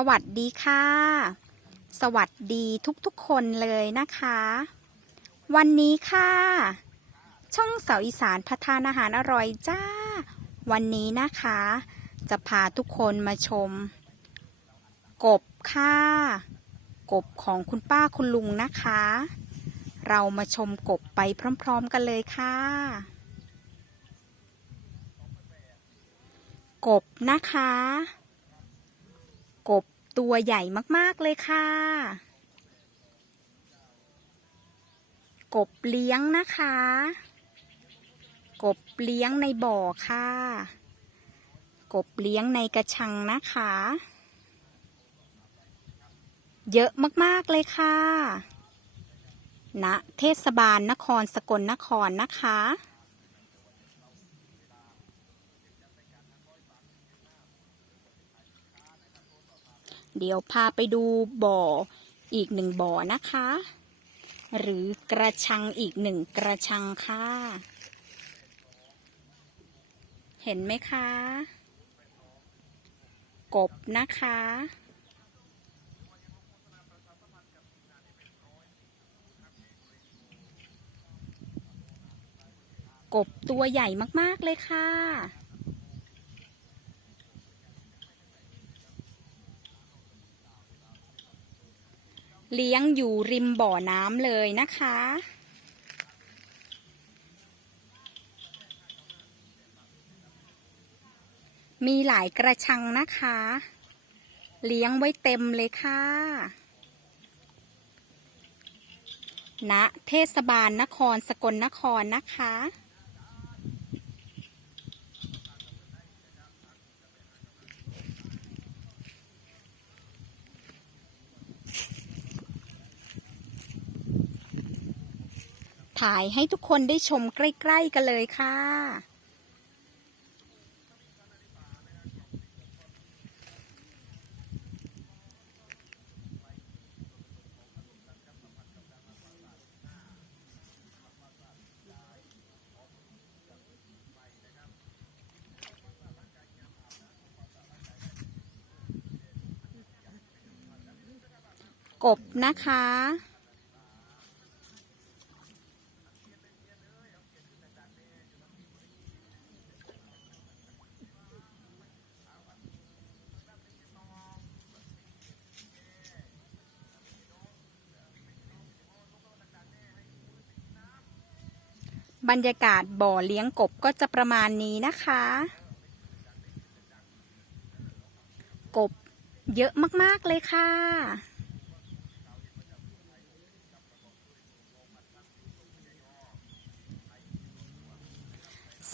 สวัสดีค่ะ สวัสดีทุกๆคนเลยนะคะ วันนี้ค่ะ ช่องเสาอีสานพัฒานอาหารอร่อยจ้า วันนี้นะคะ จะพาทุกคนมาชม กบค่ะ กบของคุณป้าคุณลุงนะคะ เรามาชมกบไปพร้อมๆกันเลยค่ะ กบนะคะ กบตัวใหญ่มาก ๆ เลยค่ะ กบเลี้ยงนะคะ กบเลี้ยงในบ่อค่ะ กบเลี้ยงในกระชังนะคะ เยอะมาก ๆ เลยค่ะณเทศบาลนครสกลนครนะคะ เดี๋ยวพาไปดูบ่ออีกหนึ่งบ่อนะคะ หรือกระชังอีกหนึ่งกระชังค่ะ เห็นไหมคะ กบนะคะ กบตัวใหญ่มาก ๆ เลยค่ะ เลี้ยงอยู่ริมบ่อน้ำเลยนะคะ มีหลายกระชังนะคะ เลี้ยงไว้เต็มเลยค่ะณเทศบาลนครสกลนครนะคะ ถ่ายให้ทุกคนได้ชมใกล้ๆกันเลยค่ะ กบนะคะ บรรยากาศบ่อเลี้ยงกบก็จะประมาณนี้นะคะ กบเยอะมากๆเลยค่ะ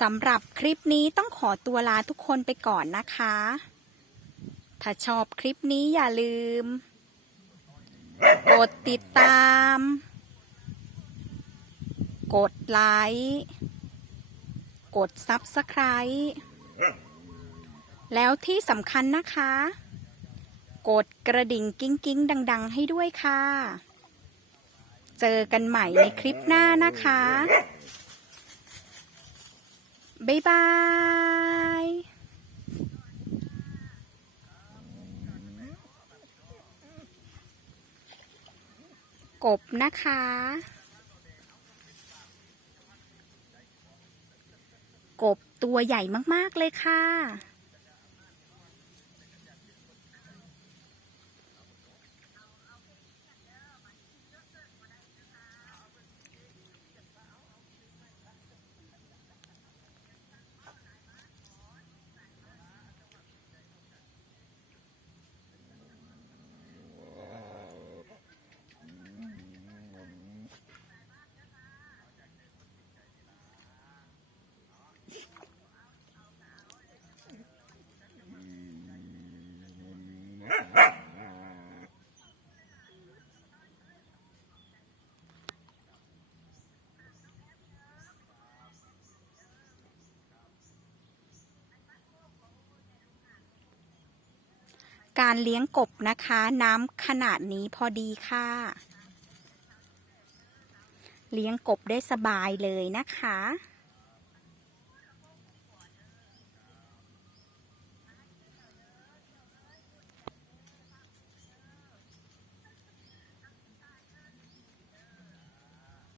สำหรับคลิปนี้ต้องขอตัวลาทุกคนไปก่อนนะคะ ถ้าชอบคลิปนี้อย่าลืม กดติดตาม กดไลค์ กด Subscribe แล้วที่สำคัญนะคะ กดกระดิ่งกิ้งกิ้งดัง ๆ ให้ด้วยค่ะ เจอกันใหม่ในคลิปหน้านะคะ บ๊ายบายกบนะคะ กบตัวใหญ่มากๆเลยค่ะ การเลี้ยงกบนะคะ น้ำขนาดนี้พอดีค่ะ เลี้ยงกบได้สบายเลยนะคะ